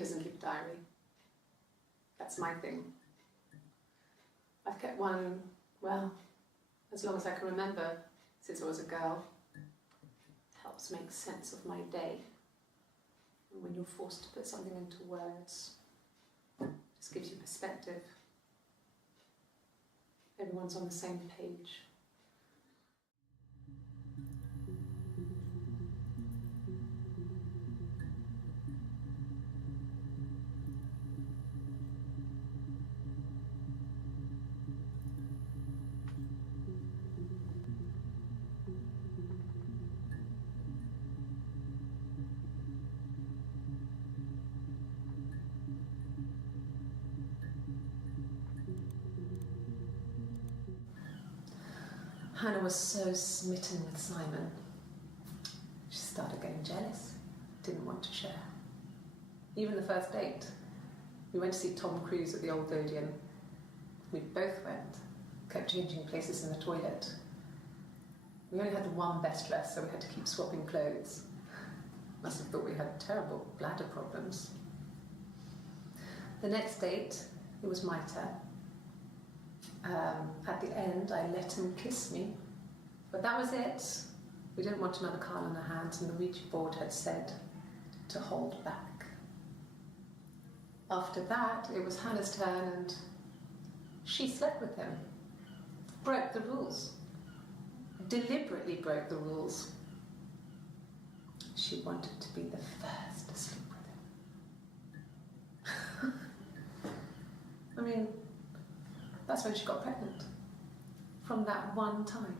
doesn't keep a diary. That's my thing. I've kept one, well, as long as I can remember, since I was a girl. It helps make sense of my day. And when you're forced to put something into words, it just gives you perspective. Everyone's on the same page. Hannah was so smitten with Simon. She started getting jealous, didn't want to share. Even the first date, we went to see Tom Cruise at the Old Odeon. We both went, kept changing places in the toilet. We only had the one best dress, so we had to keep swapping clothes. Must have thought we had terrible bladder problems. The next date, it was my turn. At the end, I let him kiss me, but that was it. We didn't want another card on our hands, and the Ouija board had said to hold back. After that, it was Hannah's turn, and she slept with him. Broke the rules. Deliberately broke the rules. She wanted to be the first to sleep with him. I mean, that's when she got pregnant. From that one time.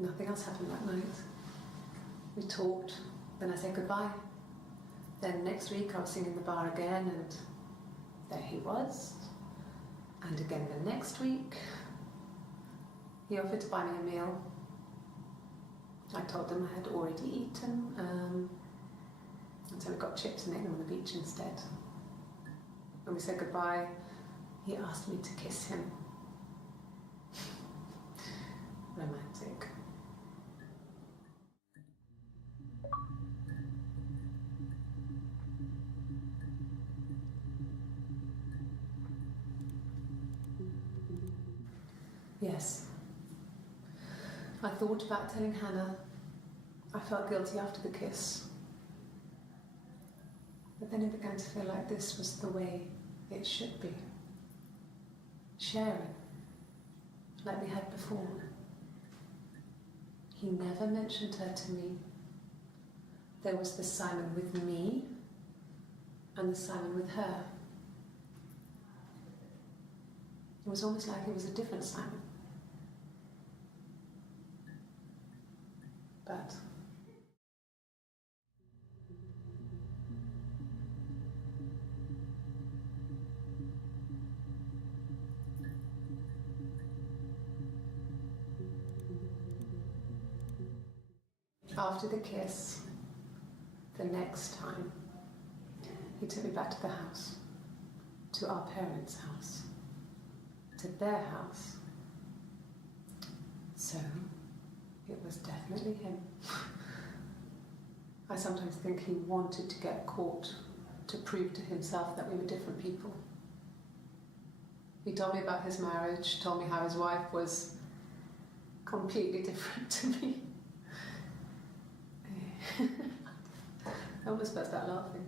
Nothing else happened that night. We talked, then I said goodbye. Then next week I was singing in the bar again, and there he was. And again the next week, he offered to buy me a meal. I told him I had already eaten, and so we got chips and ate them on the beach instead. When we said goodbye, he asked me to kiss him. Romantic. Yes. I thought about telling Hannah. I felt guilty after the kiss. But then it began to feel like this was the way it should be. Sharing, like we had before. He never mentioned her to me. There was the Simon with me and the Simon with her. It was almost like it was a different Simon. But after the kiss, the next time, he took me back to the house, to our parents' house, to their house. So, it was definitely him. I sometimes think he wanted to get caught to prove to himself that we were different people. He told me about his marriage, told me how his wife was completely different to me. I almost burst out laughing.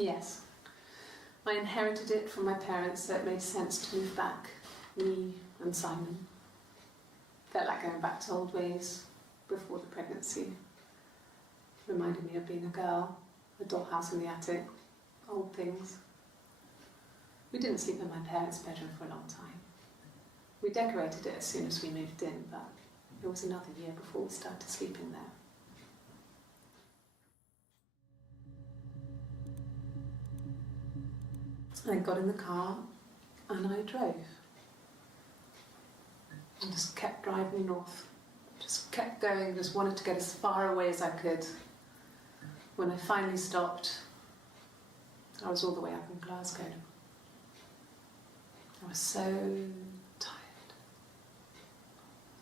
Yes, I inherited it from my parents, so it made sense to move back, me and Simon. Felt like going back to old ways before the pregnancy. Reminded me of being a girl, a dollhouse in the attic, old things. We didn't sleep in my parents' bedroom for a long time. We decorated it as soon as we moved in, but it was another year before we started sleeping there. I got in the car and I drove. and just kept driving north. Just kept going, just wanted to get as far away as I could. When I finally stopped, I was all the way up in Glasgow. I was so tired.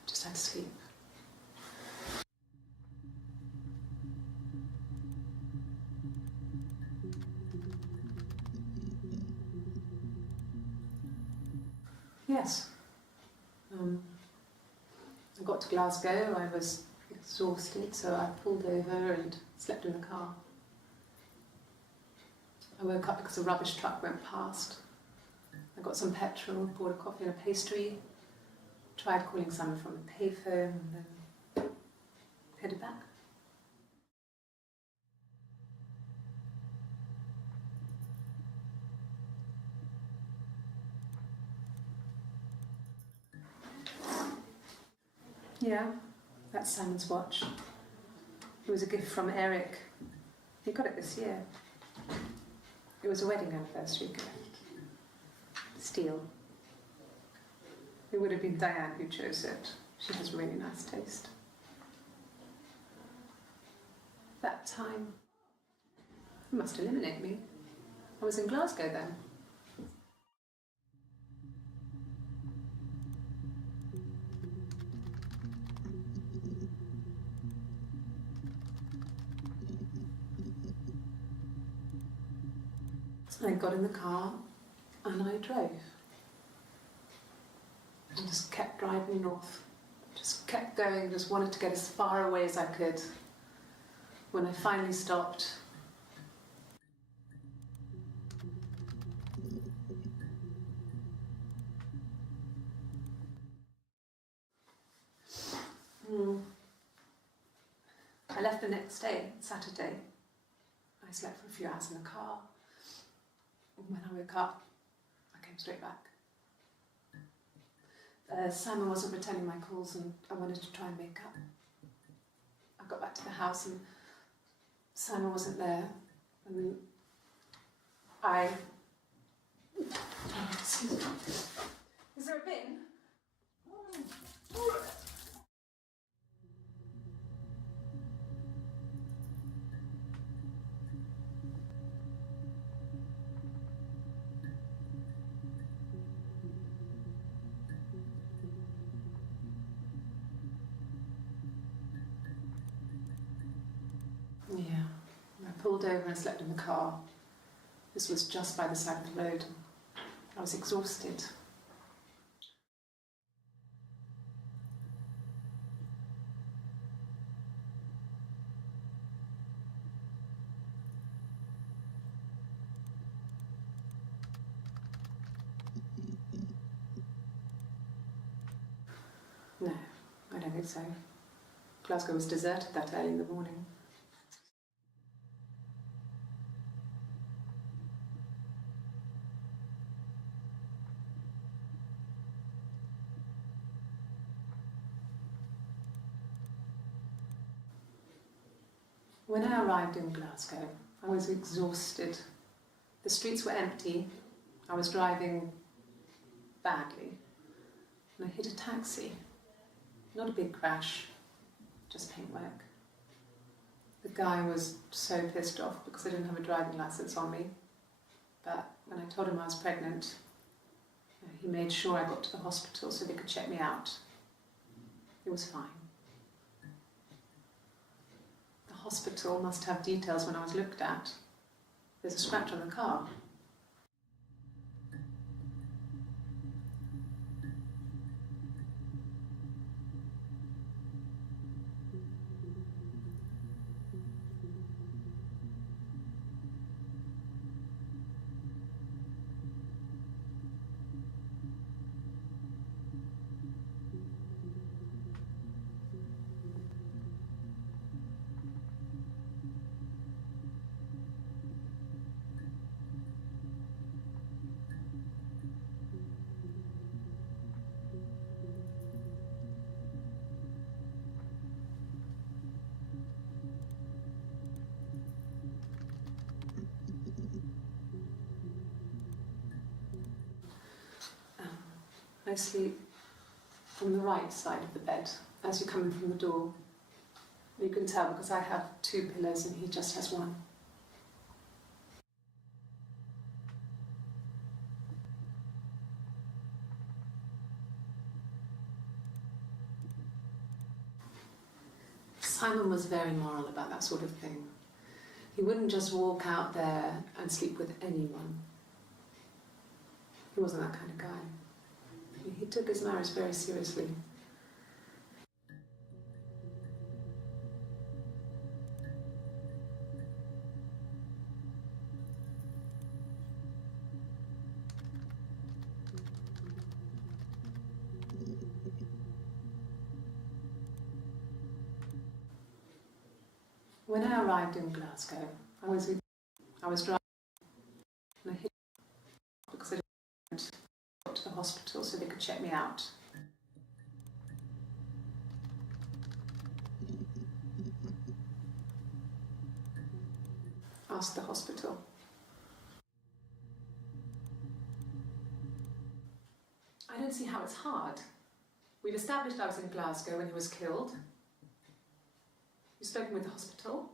I just had to sleep. Yes. I got to Glasgow, I was exhausted, so I pulled over and slept in the car. I woke up because a rubbish truck went past. I got some petrol, bought a coffee and a pastry, tried calling someone from the payphone, and then headed back. Yeah, that's Simon's watch. It was a gift from Eric. He got it this year. It was a wedding anniversary gift. Steel. It would have been Diane who chose it. She has really nice taste. That time, it must eliminate me. I was in Glasgow then. I got in the car and I drove. And just kept driving north. Just kept going, just wanted to get as far away as I could. When I finally stopped, I left the next day, Saturday. I slept for a few hours in the car. And when I woke up, I came straight back. Simon wasn't returning my calls and I wanted to try and make up. I got back to the house and Simon wasn't there. And I... Excuse me. Is there a bin? Yeah, I pulled over and slept in the car. This was just by the side of the road. I was exhausted. No, I don't think so. Glasgow was deserted that early in the morning. When I arrived in Glasgow, I was exhausted. The streets were empty. I was driving badly. And I hit a taxi. Not a big crash, just paintwork. The guy was so pissed off because I didn't have a driving license on me. But when I told him I was pregnant, he made sure I got to the hospital so they could check me out. It was fine. The hospital must have details when I was looked at. There's a scratch on the car. I sleep from the right side of the bed as you come in from the door. You can tell because I have 2 pillows and he just has 1. Simon was very moral about that sort of thing. He wouldn't just walk out there and sleep with anyone. He wasn't that kind of guy. He took his marriage very seriously. When I arrived in Glasgow, I was driving and I hit because I didn't go to the hospital so they could check me out. Asked the hospital. I don't see how it's hard. We've established I was in Glasgow when he was killed. You've spoken with the hospital?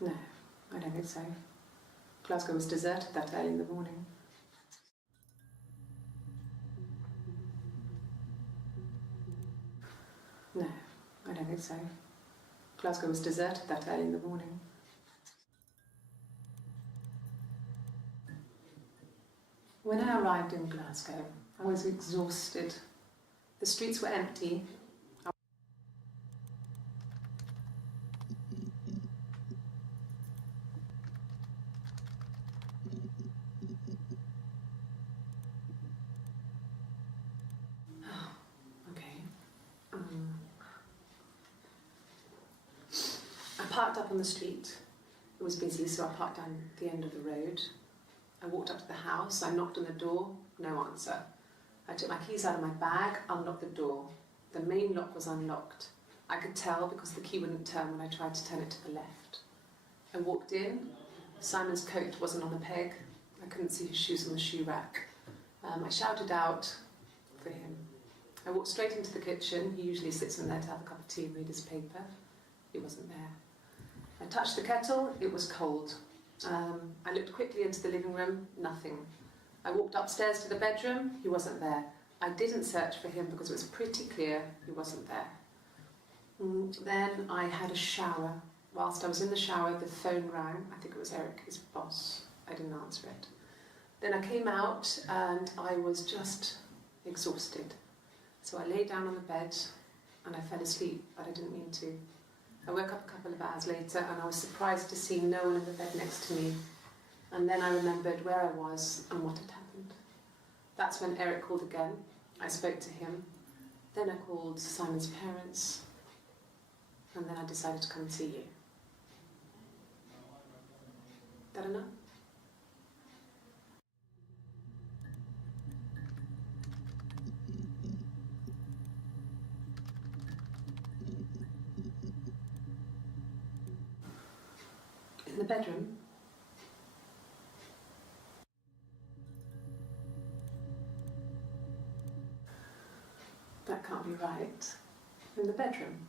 No, I don't think so. Glasgow was deserted that early in the morning. No, I don't think so. Glasgow was deserted that early in the morning. When I arrived in Glasgow, I was exhausted. The streets were empty. I parked up on the street. It was busy, so I parked down the end of the road. I walked up to the house, I knocked on the door, no answer. I took my keys out of my bag, unlocked the door. The main lock was unlocked. I could tell because the key wouldn't turn when I tried to turn it to the left. I walked in. Simon's coat wasn't on the peg. I couldn't see his shoes on the shoe rack. I shouted out for him. I walked straight into the kitchen. He usually sits in there to have a cup of tea and read his paper. He wasn't there. I touched the kettle. It was cold. I looked quickly into the living room. Nothing. I walked upstairs to the bedroom. He wasn't there. I didn't search for him because it was pretty clear he wasn't there. Then I had a shower. Whilst I was in the shower, the phone rang. I think it was Eric, his boss. I didn't answer it. Then I came out and I was just exhausted. So I lay down on the bed and I fell asleep, but I didn't mean to. I woke up a couple of hours later and I was surprised to see no one in the bed next to me. And then I remembered where I was and what had happened. That's when Eric called again. I spoke to him. Then I called Simon's parents. And then I decided to come and see you. That enough? In the bedroom? That can't be right. In the bedroom?